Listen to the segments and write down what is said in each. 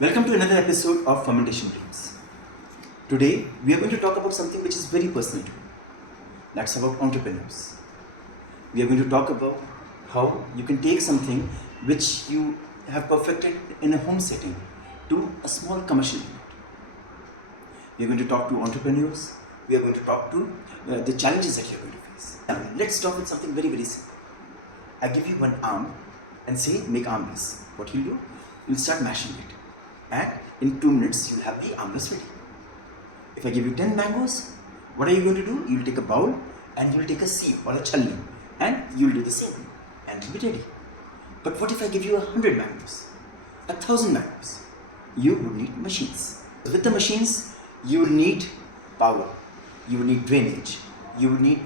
Welcome to another episode of Fermentation Brews. Today we are going to talk about something which is very personal to me. That's about entrepreneurs. We are going to talk about how you can take something which you have perfected in a home setting to a small commercial unit. We are going to talk to entrepreneurs. We are going to talk to the challenges that you are going to face. Now, let's start with something very simple. I give you one arm and say make armless. What you'll do? You'll start mashing it. And in 2 minutes you'll have the armless ready. If I give you 10 mangoes, what are you going to do? You'll take a bowl and you'll take a sieve or a chalni and you'll do the same and it'll be ready. But what if I give you 100 mangoes, 1,000 mangoes? You would need machines. With the machines, you will need power, you will need drainage, you will need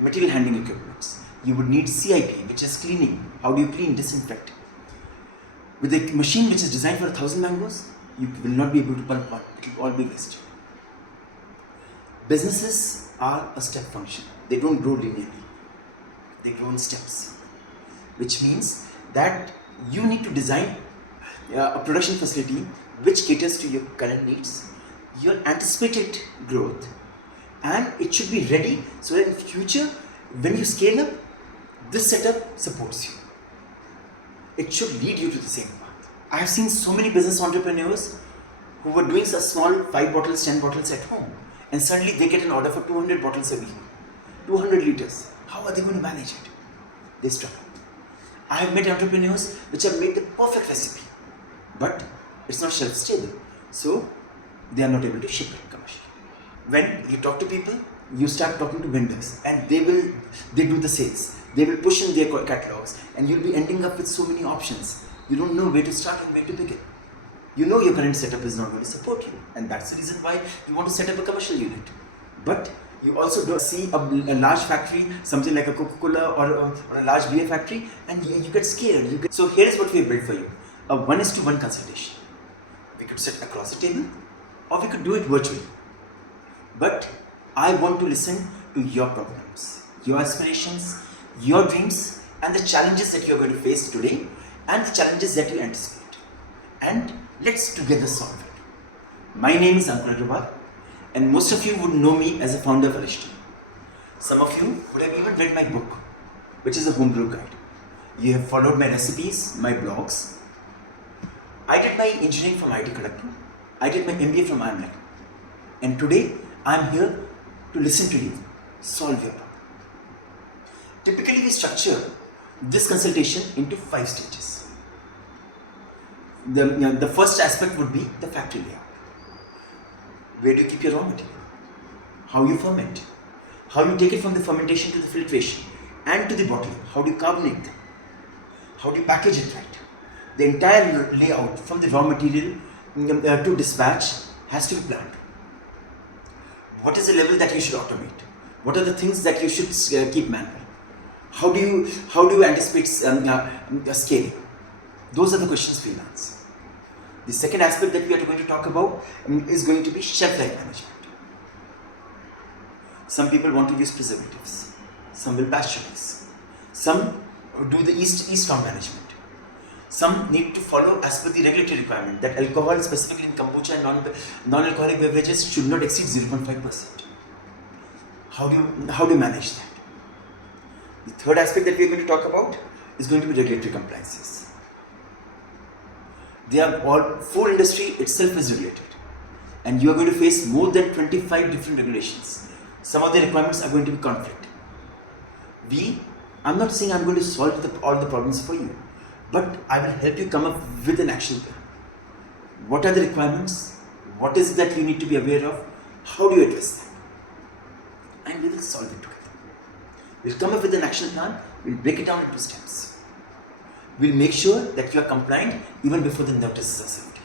material handling equipment, you would need CIP, which is cleaning. How do you clean, disinfect? With a machine which is designed for 1,000 mangoes, you will not be able to pulp one. It will all be wasted. Businesses are a step function. They don't grow linearly. They grow in steps. Which means that you need to design a production facility which caters to your current needs, your anticipated growth, and it should be ready so that in future, when you scale up, this setup supports you. It should lead you to the same path. I have seen so many business entrepreneurs who were doing a small 5 bottles, 10 bottles at home, and suddenly they get an order for 200 bottles a week, 200 liters. How are they going to manage it? They struggle. I have met entrepreneurs which have made the perfect recipe, but it's not shelf stable, so they are not able to ship it commercially. When you talk to people, you start talking to vendors, and they do the sales. They will push in their catalogs, and you'll be ending up with so many options. You don't know where to start and where to begin. You know your current setup is not going to support you, and that's the reason why you want to set up a commercial unit. But you also don't see a large factory, something like a Coca-Cola or a large beer factory, and you get scared. So here is what we have built for you: a 1:1 consultation. We could sit across the table, or we could do it virtually. But I want to listen to your problems, your aspirations, your dreams, and the challenges that you are going to face today and the challenges that you anticipate. And let's together solve it. My name is Ankur Agrawal, and most of you would know me as a founder of Arishti. Some of you would have even read my book, which is a homebrew guide. You have followed my recipes, my blogs. I did my engineering from IIT Kharagpur. I did my MBA from IIM. And today, I am here to listen to you, solve your problem. Typically, we structure this consultation into 5 stages. The first aspect would be the factory layout. Where do you keep your raw material? How you ferment? How you take it from the fermentation to the filtration and to the bottling? How do you carbonate them? How do you package it right? The entire layout from the raw material to dispatch has to be planned. What is the level that you should automate? What are the things that you should keep manual? How do you anticipate scaling? Those are the questions we'll answer. The second aspect that we are going to talk about is going to be shelf life management. Some people want to use preservatives. Some will pasteurize. Some do the yeast farm management. Some need to follow as per the regulatory requirement that alcohol, specifically in kombucha and non-alcoholic beverages, should not exceed 0.5%. How do you manage that? The third aspect that we are going to talk about is going to be regulatory compliances. Food industry itself is regulated, and you are going to face more than 25 different regulations. Some of the requirements are going to be conflict. I'm not saying I'm going to solve all the problems for you, but I will help you come up with an action plan. What are the requirements? What is it that you need to be aware of? How do you address that? And we will solve it together. We'll come up with an action plan. We'll break it down into steps. We'll make sure that you are compliant even before the notices are served.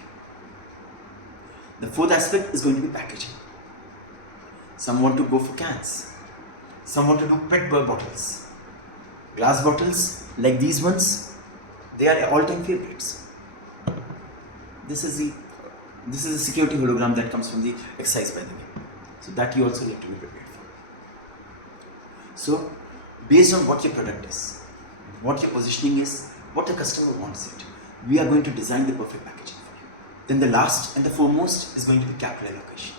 The fourth aspect is going to be packaging. Some want to go for cans. Some want to do PET bottles. Glass bottles like these ones, they are all-time favorites. This is the security hologram that comes from the exercise, by the way. So that you also need to be prepared for. So, based on what your product is, what your positioning is, what the customer wants it, we are going to design the perfect packaging for you. Then the last and the foremost is going to be capital allocation.